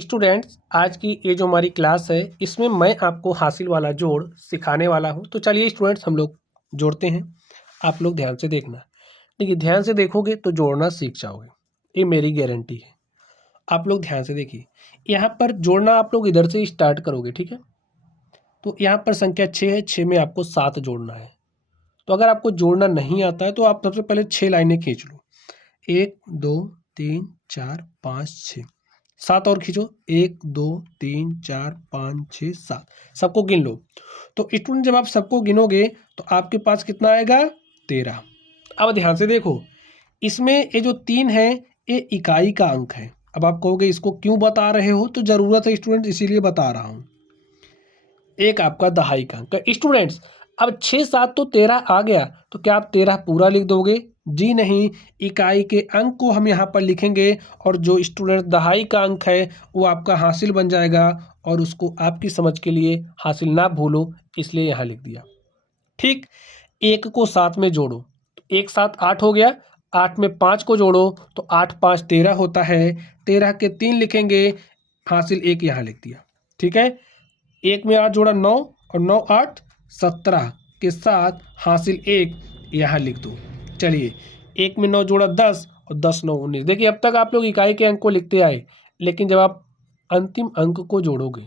Students, आज की ये जो हमारी क्लास है इसमें मैं आपको हासिल वाला जोड़ सिखाने वाला हूँ। तो चलिए स्टूडेंट्स, हम लोग जोड़ते हैं। आप लोग ध्यान से देखना। देखिए, ध्यान से देखोगे तो जोड़ना सीख जाओगे, ये मेरी गारंटी है। आप लोग ध्यान से देखिए, यहाँ पर जोड़ना आप लोग इधर से स्टार्ट करोगे, ठीक है। तो यहाँ पर संख्या 6 है, 6 में आपको 7 जोड़ना है। तो अगर आपको जोड़ना नहीं आता है तो आप सबसे पहले 6 लाइनें खींच लो। 1 2 3 4 5 6, 7 और खींचो। 1 2 3 4 5 6 7, सबको गिन लो। तो स्टूडेंट, जब आप सबको गिनोगे तो आपके पास कितना आएगा? 13। अब ध्यान से देखो, इसमें ये जो 3 है ये इकाई का अंक है। अब आप कहोगे इसको क्यों बता रहे हो? तो ज़रूरत है स्टूडेंट, इसीलिए बता रहा हूँ। एक आपका दहाई का अंक है। स्टूडेंट्स, अब 6 7 तो 13 आ गया, तो क्या आप 13 पूरा लिख दोगे? जी नहीं, इकाई के अंक को हम यहाँ पर लिखेंगे और जो स्टूडेंट दहाई का अंक है वो आपका हासिल बन जाएगा, और उसको आपकी समझ के लिए हासिल ना भूलो, इसलिए यहाँ लिख दिया। ठीक, 1 को 7 में जोड़ो तो 1 7 8 हो गया। 8 में 5 को जोड़ो तो 8 5 13 होता है। 13 के 3 लिखेंगे, हासिल 1 यहाँ लिख दिया। ठीक है, 1 में 8 जोड़ा 9 और 9 8 17 के साथ हासिल 1 यहाँ लिख दो। चलिए, 1 में 9 जोड़ा 10 और 10 9 19। देखिए, अब तक आप लोग इकाई के अंक को लिखते आए, लेकिन जब आप अंतिम अंक को जोड़ोगे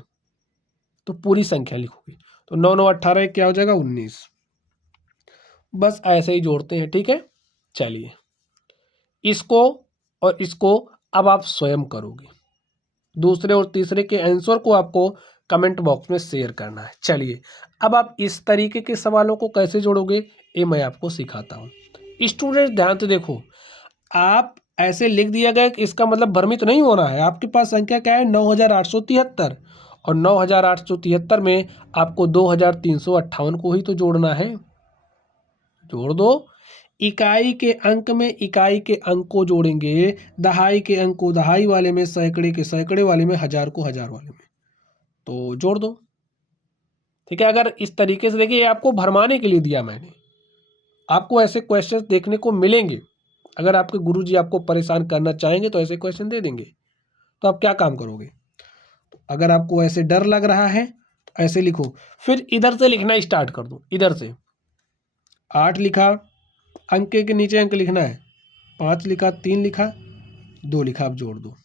तो पूरी संख्या लिखोगे। तो 9 9 18, क्या हो जाएगा? 19। बस ऐसे ही जोड़ते हैं, ठीक है। चलिए, इसको और इसको अब आप स्वयं करोगे। दूसरे और तीसरे के आंसर को आपको कमेंट बॉक्स में शेयर करना है। चलिए, अब आप इस तरीके के सवालों को कैसे जोड़ोगे ये मैं आपको सिखाता हूँ। स्टूडेंट, ध्यान से देखो, आप ऐसे लिख दिया गया कि इसका मतलब भ्रमित नहीं होना है। आपके पास संख्या क्या है? 9873, और 9873 में आपको 2358 को ही तो जोड़ना है। जोड़ दो। इकाई के अंक में इकाई के अंक को जोड़ेंगे, दहाई के अंक को दहाई वाले में, सैकड़े के सैकड़े वाले में, हजार को हजार वाले में, तो जोड़ दो। ठीक है, अगर इस तरीके से देखिए, आपको भरमाने के लिए दिया मैंने। आपको ऐसे क्वेश्चंस देखने को मिलेंगे। अगर आपके गुरुजी आपको परेशान करना चाहेंगे तो ऐसे क्वेश्चन दे देंगे। तो आप क्या काम करोगे? तो अगर आपको ऐसे डर लग रहा है तो ऐसे लिखो, फिर इधर से लिखना स्टार्ट कर दो। इधर से 8 लिखा, अंक के नीचे अंक लिखना है। 5 लिखा, 3 लिखा, 2 लिखा, आप जोड़ दो।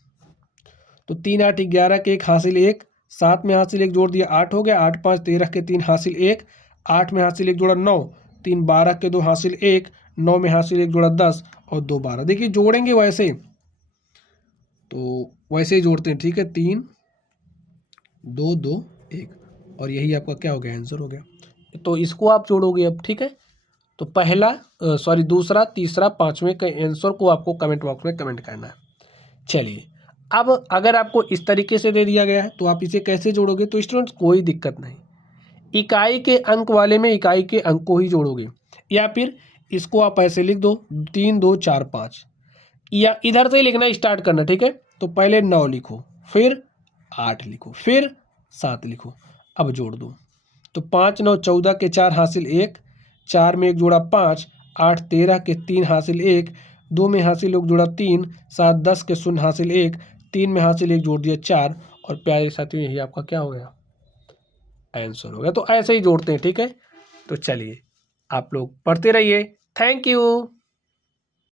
तो 3 8 11 के 1 हासिल 1, 7 में हासिल 1 जोड़ दिया, 8 हो गया। 8 5 13 के 3 हासिल 1, 8 में हासिल 1 जोड़ा 9, 3 12 के 2 हासिल 1, 9 में हासिल 1 जोड़ा 10 और 2 12। देखिए, जोड़ेंगे वैसे तो वैसे ही जोड़ते हैं, ठीक है। 3 2 2 1, और यही आपका क्या हो गया? आंसर हो गया। तो इसको आप जोड़ोगे अब, ठीक है। तो पहला दूसरा, तीसरा, पांचवें के आंसर को आपको कमेंट बॉक्स में कमेंट करना है। चलिए, अब अगर आपको इस तरीके से दे दिया गया है तो आप इसे कैसे जोड़ोगे? तो स्टूडेंट्स, कोई दिक्कत नहीं, इकाई के अंक वाले में इकाई के अंक को ही जोड़ोगे, या फिर इसको आप ऐसे लिख दो 3 2 4 5, या इधर से ही लिखना स्टार्ट करना, ठीक है। तो पहले 9 लिखो, फिर 8 लिखो, फिर 7 लिखो, अब जोड़ दो। तो 5 9 14 के 4 हासिल 1, 4 में 1 जोड़ा 5, 8 13 के 3 हासिल 1, 2 में हासिल 1 जोड़ा 3, 7 10 के 0 हासिल 1, 3 में हासिल 1 जोड़ दिया 4, और प्यारे साथियों, यही आपका क्या हो गया? आंसर हो गया। तो ऐसे ही जोड़ते हैं, ठीक है। तो चलिए, आप लोग पढ़ते रहिए। Thank you.